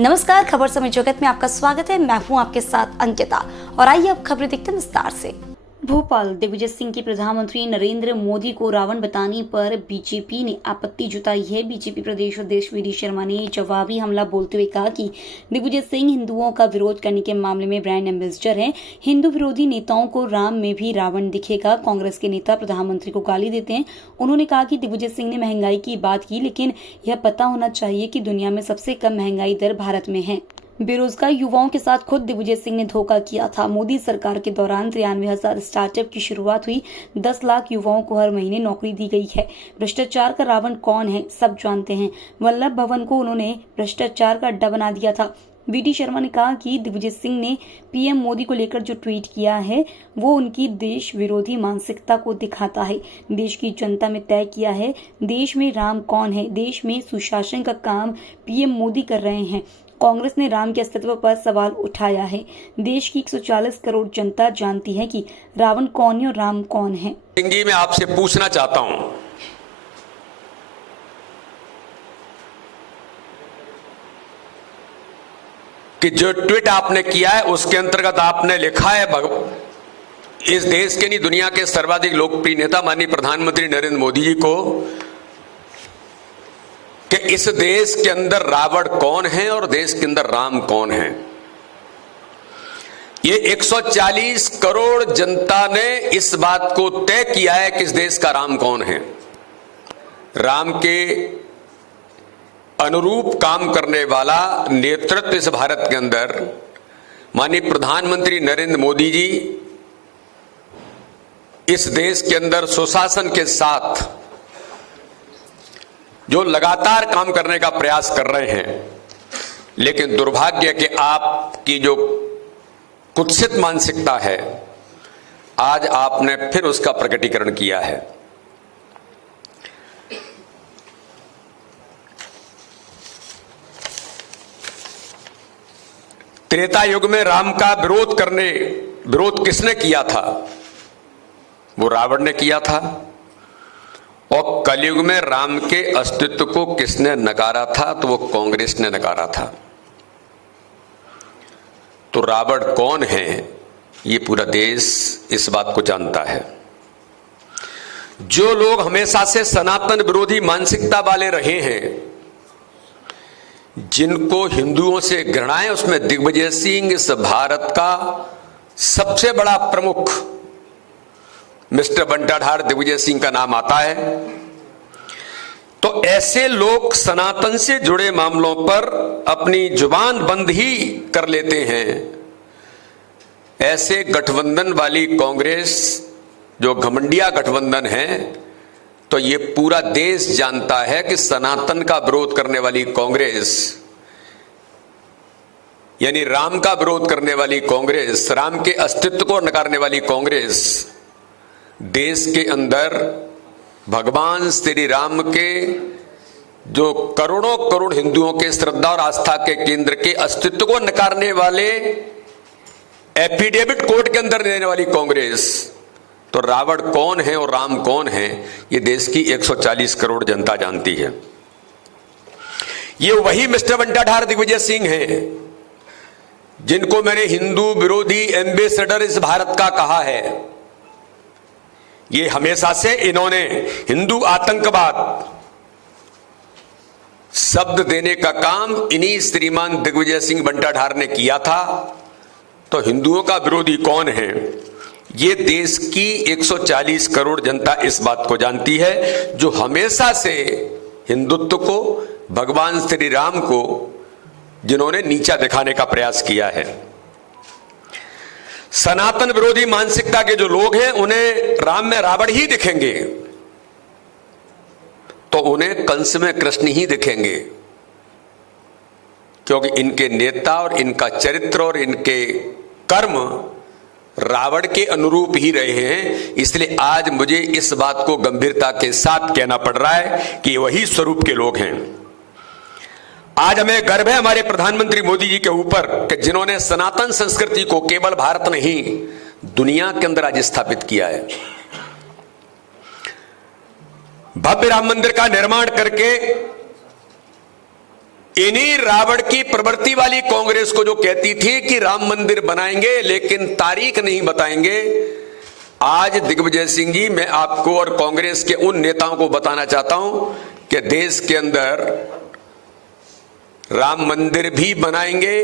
नमस्कार, खबर समय जगत में आपका स्वागत है। मैं हूं आपके साथ अंकिता और आइए अब खबरें देखते हैं विस्तार से। भोपाल दिग्विजय सिंह की प्रधानमंत्री नरेंद्र मोदी को रावण बताने पर बीजेपी ने आपत्ति जताई है। बीजेपी प्रदेश अध्यक्ष वी डी शर्मा ने जवाबी हमला बोलते हुए कहा कि दिग्विजय सिंह हिंदुओं का विरोध करने के मामले में ब्रांड एम्बेसडर हैं। हिंदू विरोधी नेताओं को राम में भी रावण दिखेगा। कांग्रेस के नेता प्रधानमंत्री को गाली देते हैं। उन्होंने कहा कि दिग्विजय सिंह ने महंगाई की बात की, लेकिन यह पता होना चाहिए कि दुनिया में सबसे कम महंगाई दर भारत में है। बेरोजगार युवाओं के साथ खुद दिग्विजय सिंह ने धोखा किया था। मोदी सरकार के दौरान 93,000 स्टार्टअप की शुरुआत हुई। 10 लाख युवाओं को हर महीने नौकरी दी गई है। भ्रष्टाचार का रावण कौन है, सब जानते हैं। वल्लभ भवन को उन्होंने भ्रष्टाचार का अड्डा बना दिया था। वी डी शर्मा ने कहा कि दिग्विजय सिंह ने पीएम मोदी को लेकर जो ट्वीट किया है वो उनकी देश विरोधी मानसिकता को दिखाता है। देश की जनता में तय किया है देश में राम कौन है। देश में सुशासन का काम पीएम मोदी कर रहे हैं। कांग्रेस ने राम के अस्तित्व पर सवाल उठाया है। देश की 140 करोड़ जनता जानती है कि रावण कौन है और राम कौन है। सिंह जी, मैं आपसे पूछना चाहता हूं कि जो ट्वीट आपने किया है उसके अंतर्गत आपने लिखा है इस देश के नहीं दुनिया के सर्वाधिक लोकप्रिय नेता माननीय प्रधानमंत्री नरेंद्र मोदी जी को कि इस देश के अंदर रावण कौन है और देश के अंदर राम कौन है। ये 140 करोड़ जनता ने इस बात को तय किया है कि इस देश का राम कौन है। राम के अनुरूप काम करने वाला नेतृत्व इस भारत के अंदर माननीय प्रधानमंत्री नरेंद्र मोदी जी इस देश के अंदर सुशासन के साथ जो लगातार काम करने का प्रयास कर रहे हैं, लेकिन दुर्भाग्य कि आपकी जो कुत्सित मानसिकता है आज आपने फिर उसका प्रकटीकरण किया है। त्रेता युग में राम का विरोध किसने किया था? वो रावण ने किया था। और कलयुग में राम के अस्तित्व को किसने नकारा था? तो वो कांग्रेस ने नकारा था। तो रावण कौन है ये पूरा देश इस बात को जानता है। जो लोग हमेशा से सनातन विरोधी मानसिकता वाले रहे हैं, जिनको हिंदुओं से घृणा है, उसमें दिग्विजय सिंह इस भारत का सबसे बड़ा प्रमुख मिस्टर बंटाधार दिग्विजय सिंह का नाम आता है। तो ऐसे लोग सनातन से जुड़े मामलों पर अपनी जुबान बंद ही कर लेते हैं। ऐसे गठबंधन वाली कांग्रेस जो घमंडिया गठबंधन है, तो ये पूरा देश जानता है कि सनातन का विरोध करने वाली कांग्रेस यानी राम का विरोध करने वाली कांग्रेस, राम के अस्तित्व को नकारने वाली कांग्रेस देश के अंदर भगवान श्री राम के जो करोड़ों करोड़ हिंदुओं के श्रद्धा और आस्था के केंद्र के अस्तित्व को नकारने वाले एफिडेविट कोर्ट के अंदर देने वाली कांग्रेस। तो रावण कौन है और राम कौन है ये देश की 140 करोड़ जनता जानती है। ये वही मिस्टर बंटाधार दिग्विजय सिंह हैं जिनको मैंने हिंदू विरोधी एम्बेसडर इस भारत का कहा है। ये हमेशा से इन्होंने हिंदू आतंकवाद शब्द देने का काम इन्हीं श्रीमान दिग्विजय सिंह बंटाधार ने किया था। तो हिंदुओं का विरोधी कौन है ये देश की 140 करोड़ जनता इस बात को जानती है, जो हमेशा से हिंदुत्व को, भगवान श्री राम को जिन्होंने नीचा दिखाने का प्रयास किया है। सनातन विरोधी मानसिकता के जो लोग हैं उन्हें राम में रावण ही दिखेंगे, तो उन्हें कंस में कृष्ण ही दिखेंगे, क्योंकि इनके नेता और इनका चरित्र और इनके कर्म रावण के अनुरूप ही रहे हैं। इसलिए आज मुझे इस बात को गंभीरता के साथ कहना पड़ रहा है कि वही स्वरूप के लोग हैं। आज हमें गर्व है हमारे प्रधानमंत्री मोदी जी के ऊपर कि जिन्होंने सनातन संस्कृति को केवल भारत नहीं दुनिया के अंदर आज स्थापित किया है। भव्य राम मंदिर का निर्माण करके इन्हीं रावण की प्रवृत्ति वाली कांग्रेस को जो कहती थी कि राम मंदिर बनाएंगे लेकिन तारीख नहीं बताएंगे, आज दिग्विजय सिंह जी, मैं आपको और कांग्रेस के उन नेताओं को बताना चाहता हूं कि देश के अंदर राम मंदिर भी बनाएंगे,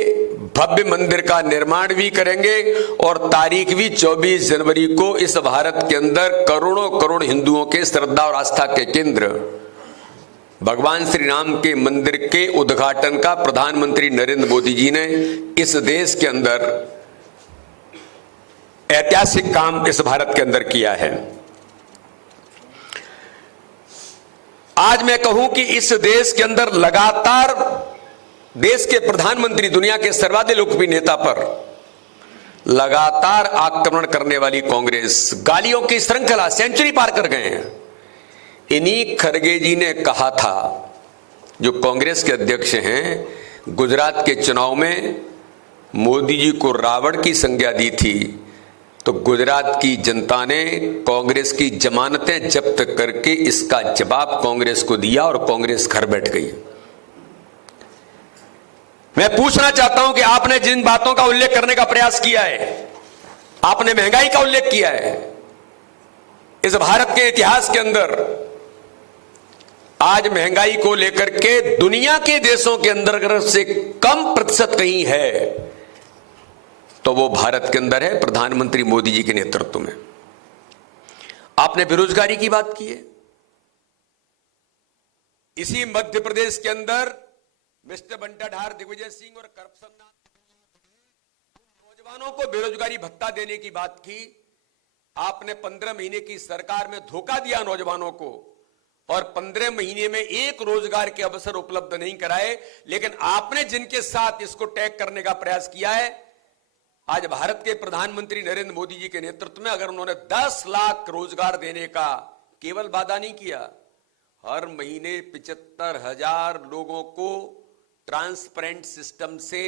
भव्य मंदिर का निर्माण भी करेंगे और तारीख भी 24 जनवरी को इस भारत के अंदर करोड़ों करोड़ हिंदुओं के श्रद्धा और आस्था के केंद्र भगवान श्री राम के मंदिर के उद्घाटन का प्रधानमंत्री नरेंद्र मोदी जी ने इस देश के अंदर ऐतिहासिक काम इस भारत के अंदर किया है। आज मैं कहूं कि इस देश के अंदर लगातार देश के प्रधानमंत्री, दुनिया के सर्वाधिक लोकप्रिय नेता पर लगातार आक्रमण करने वाली कांग्रेस गालियों की श्रृंखला सेंचुरी पार कर गए हैं। इन्हीं खरगे जी ने कहा था, जो कांग्रेस के अध्यक्ष हैं, गुजरात के चुनाव में मोदी जी को रावण की संज्ञा दी थी तो गुजरात की जनता ने कांग्रेस की जमानतें जब्त करके इसका जवाब कांग्रेस को दिया और कांग्रेस घर बैठ गई। मैं पूछना चाहता हूं कि आपने जिन बातों का उल्लेख करने का प्रयास किया है, आपने महंगाई का उल्लेख किया है, इस भारत के इतिहास के अंदर आज महंगाई को लेकर के दुनिया के देशों के अंदर अगर से कम प्रतिशत कहीं है तो वो भारत के अंदर है, प्रधानमंत्री मोदी जी के नेतृत्व में। आपने बेरोजगारी की बात की है। इसी मध्य प्रदेश के अंदर मिस्टर बंटाधार, दिग्विजय सिंह और करप्शन नौजवानों को बेरोजगारी भत्ता देने की बात की। आपने 15 महीने की सरकार में धोखा दिया नौजवानों को और 15 महीने में एक रोजगार के अवसर उपलब्ध नहीं कराए। लेकिन आपने जिनके साथ इसको टैग करने का प्रयास किया है, आज भारत के प्रधानमंत्री नरेंद्र मोदी जी के नेतृत्व में अगर उन्होंने 10 लाख रोजगार देने का केवल वादा नहीं किया, हर महीने 75,000 लोगों को ट्रांसपेरेंट सिस्टम से,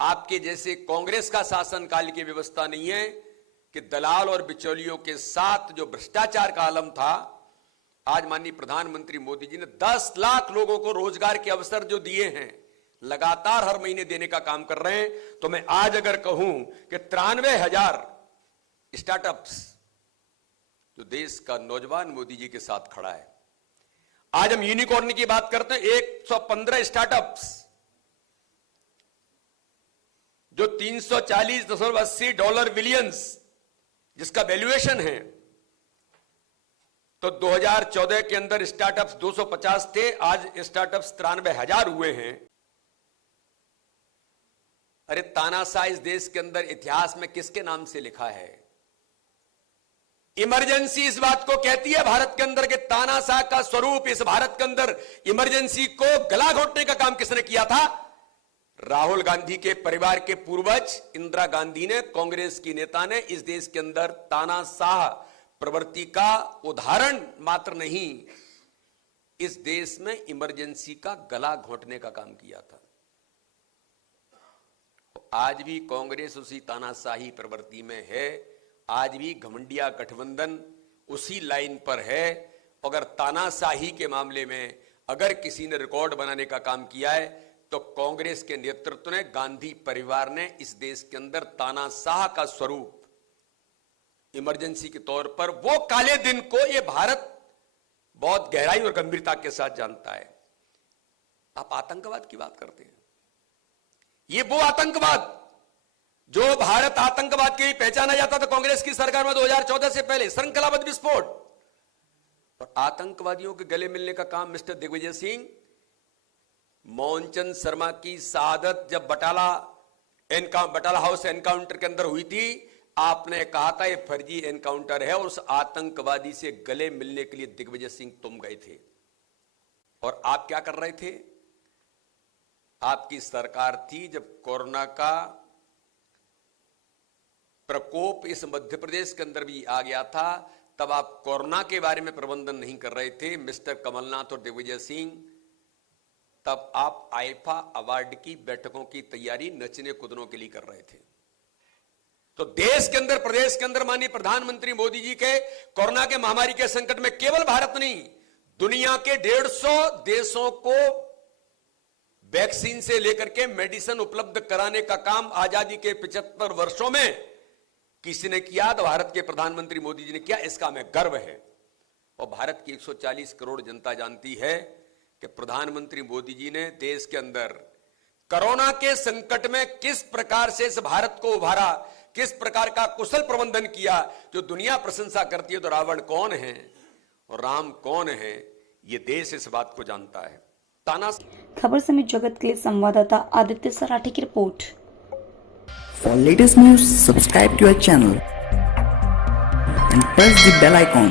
आपके जैसे कांग्रेस का शासनकाल की व्यवस्था नहीं है कि दलाल और बिचौलियों के साथ जो भ्रष्टाचार का आलम था, आज माननीय प्रधानमंत्री मोदी जी ने 10 लाख लोगों को रोजगार के अवसर जो दिए हैं, लगातार हर महीने देने का काम कर रहे हैं। तो मैं आज अगर कहूं कि 93,000 स्टार्टअप्स जो देश का नौजवान मोदी जी के साथ खड़ा है, आज हम यूनिकॉर्न की बात करते हैं, 115 स्टार्टअप्स जो $340.80 बिलियंस जिसका वैल्यूएशन है, तो 2014 के अंदर स्टार्टअप्स 250 थे, आज स्टार्टअप्स 93,000 हुए हैं। अरे तानाशाह इस देश के अंदर इतिहास में किसके नाम से लिखा है? इमरजेंसी इस बात को कहती है भारत के अंदर कि तानाशाह का स्वरूप इस भारत के अंदर इमरजेंसी को गला घोटने का काम किसने किया था? राहुल गांधी के परिवार के पूर्वज इंदिरा गांधी ने, कांग्रेस की नेता ने इस देश के अंदर तानाशाह प्रवृत्ति का उदाहरण मात्र नहीं, इस देश में इमरजेंसी का गला घोटने का काम किया था। आज भी कांग्रेस उसी तानाशाही प्रवृत्ति में है, आज भी घमंडिया गठबंधन उसी लाइन पर है। अगर तानाशाही के मामले में अगर किसी ने रिकॉर्ड बनाने का काम किया है तो कांग्रेस के नेतृत्व ने, गांधी परिवार ने इस देश के अंदर तानाशाह का स्वरूप इमरजेंसी के तौर पर, वो काले दिन को ये भारत बहुत गहराई और गंभीरता के साथ जानता है। आप आतंकवाद की बात करते हैं, ये वो आतंकवाद जो भारत आतंकवाद के लिए पहचाना जाता था कांग्रेस की सरकार में 2014 से पहले, श्रृंखलाबद्ध विस्फोट और आतंकवादियों के गले मिलने का काम मिस्टर दिग्विजय सिंह, मोहनचंद शर्मा की शहादत जब बटाला हाउस एनकाउंटर के अंदर हुई थी, आपने कहा था ये फर्जी एनकाउंटर है और उस आतंकवादी से गले मिलने के लिए दिग्विजय सिंह तुम गए थे। और आप क्या कर रहे थे? आपकी सरकार थी जब कोरोना का प्रकोप इस मध्य प्रदेश के अंदर भी आ गया था, तब आप कोरोना के बारे में प्रबंधन नहीं कर रहे थे मिस्टर कमलनाथ और दिग्विजय सिंह, तब आप आईफा अवार्ड की बैठकों की तैयारी नचने कूदनों के लिए कर रहे थे। तो देश के अंदर, प्रदेश के अंदर माननीय प्रधानमंत्री मोदी जी के कोरोना के महामारी के संकट में केवल भारत नहीं, दुनिया के 150 देशों को वैक्सीन से लेकर के मेडिसिन उपलब्ध कराने का काम आजादी के 75 वर्षों में किसी ने किया तो भारत के प्रधानमंत्री मोदी जी ने किया। इसका हमें गर्व है। और भारत की 140 करोड़ जनता जानती है कि प्रधानमंत्री मोदी जी ने देश के अंदर कोरोना के संकट में किस प्रकार से इस भारत को उभारा, किस प्रकार का कुशल प्रबंधन किया, जो दुनिया प्रशंसा करती है। तो रावण कौन है और राम कौन है, ये देश इस बात को जानता है। ताना खबर समेत जगत के लिए संवाददाता आदित्य सराठी की report. For latest news, subscribe to our channel and press the bell icon.